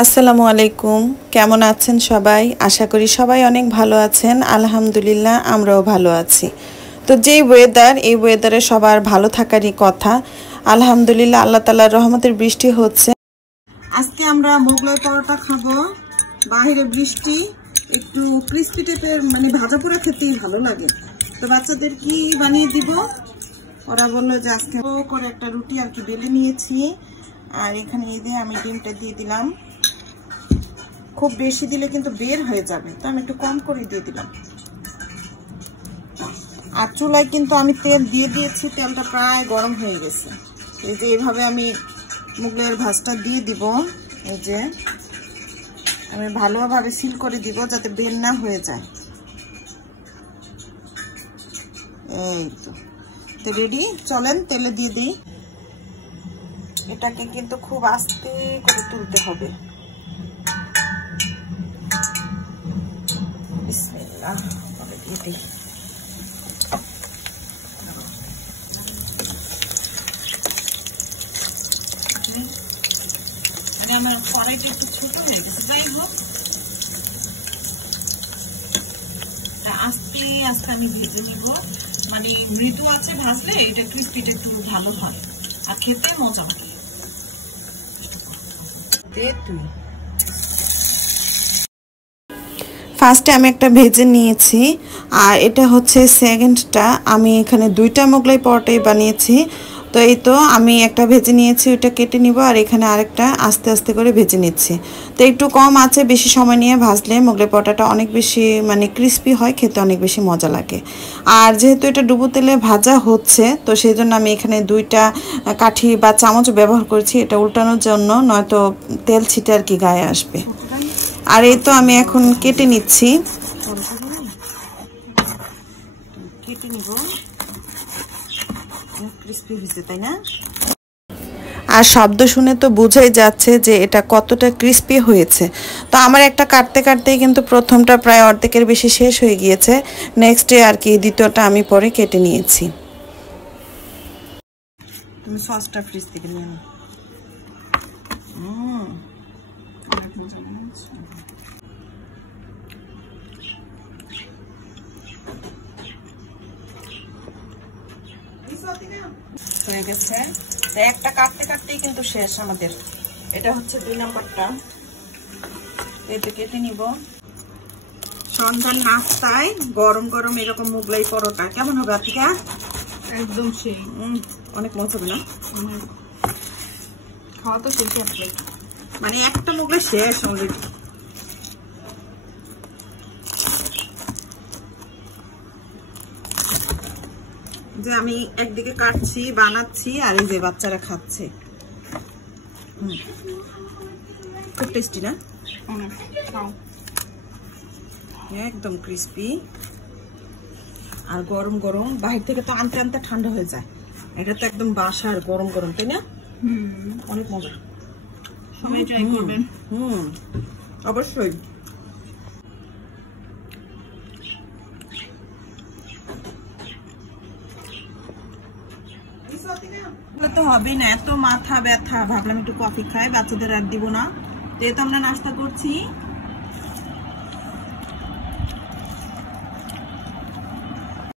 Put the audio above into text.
আসসালামু আলাইকুম, কেমন আছেন সবাই? আশা করি সবাই অনেক ভালো আছেন। আলহামদুলিল্লাহ আমরাও ভালো আছি। তো যেই ওয়েদার, এই ওয়েদারে সবার ভালো থাকারই কথা। আলহামদুলিল্লাহ আল্লাহ তাআলার রহমতের বৃষ্টি হচ্ছে। আজকে আমরা মোগলাই পরোটা খাবো। বাইরে বৃষ্টি, একটু ক্রিস্পি টাইপের, মানে ভাজা পোড়া খেতেই ভালো লাগে। তো বাচ্চাদের কি বানিয়ে দিব? ওরা বললো যে আজকে করে একটা রুটি আর কি বেলে নিয়েছি, আর এখানে আমি ডিমটা দিয়ে দিলাম। খুব বেশি দিলে কিন্তু বের হয়ে যাবে, তো আমি একটু কম করে দিয়ে দিলাম। আর চুলায় কিন্তু আমি তেল দিয়ে দিয়েছি, তেলটা প্রায় গরম হয়ে গেছে। এই যে এইভাবে আমি মুগলাইয়ের ভাজটা দিয়ে দিব। এই যে আমি ভালোভাবে সিল করে দিব যাতে বের না হয়ে যায়। এই তো রেডি, চলেন তেলে দিয়ে দিই। এটাকে কিন্তু খুব আস্তে করে তুলতে হবে। বিসমিল্লাহ করে দিয়ে দিই। আমার কড়াইটা একটু ছোট হয়ে গেছে, যাই হোক আস্তে আস্তে আমি ভেজে নিব। মানে মৃদু আছে ভাজলে এটা ক্রিস্পিটা একটু ভালো হয় আর খেতে মজা লাগে। ফার্স্টে আমি একটা ভেজে নিয়েছি, আর এটা হচ্ছে সেকেন্ডটা। আমি এখানে দুইটা মোগলাই পরোটাই বানিয়েছি। তো এই তো আমি একটা ভেজে নিয়েছি, ওইটা কেটে নিব, আর এখানে আরেকটা আস্তে আস্তে করে ভেজে নিচ্ছি। তো একটু কম আছে, বেশি সময় নিয়ে ভাজলে মোগলাই পরোটাটা অনেক বেশি মানে ক্রিস্পি হয়, খেতে অনেক বেশি মজা লাগে। আর যেহেতু এটা ডুবো তেলে ভাজা হচ্ছে, তো সেই জন্য আমি এখানে দুইটা কাঠি বা চামচ ব্যবহার করছি, এটা উল্টানোর জন্য, নয়তো তেল ছিটে আর কি গায়ে আসবে। আর এই তো আমি এখন কেটে নিচ্ছি। কেটে নিব, ক্রিস্পি হয়েছে তাই না? আর শব্দ শুনে তো বোঝাই যাচ্ছে যে এটা কতটা ক্রিস্পি হয়েছে। তো আমার একটা কাটতে কাটতেই কিন্তু প্রথমটা প্রায় অর্ধেকের বেশি শেষ হয়ে গিয়েছে। নেক্সটে আর কি দ্বিতীয়টা আমি পরে কেটে নিয়েছি। তুমি সসটা ফ্রিজ থেকে নিয়ে নাও। হয়ে গেছে, একটা কাটতে কাটতেই কিন্তু শেষ আমাদের। এটা হচ্ছে 2 নম্বরটা, এতে কেটে নিব। সন্ধ্যার নাস্তায় গরম গরম এরকম মোগলাই পরোটা কেমন হবে আতিকা? একদম সেই, অনেক মজা হবে না? খাওয়া তো শেষ, মানে একটা মোগলাই শেষ অলরেডি। যে আমি একদিকে কাটছি, বানাচ্ছি, আর এই যে বাচ্চারা খাচ্ছে। খুব টেস্টি না? একদম ক্রিস্পি আর গরম গরম। বাহির থেকে তো আনতে আনতে ঠান্ডা হয়ে যায়, এটা তো একদম বাসার গরম গরম, তাই না? অনেক মজা, সবাই ট্রাই করবেন। অবশ্যই। তো হবেই না, এত মাথা ব্যথা, ভাবলাম একটু কফি খাই, বাচ্চাদের আর দিব না। তো আমরা নাস্তা করছি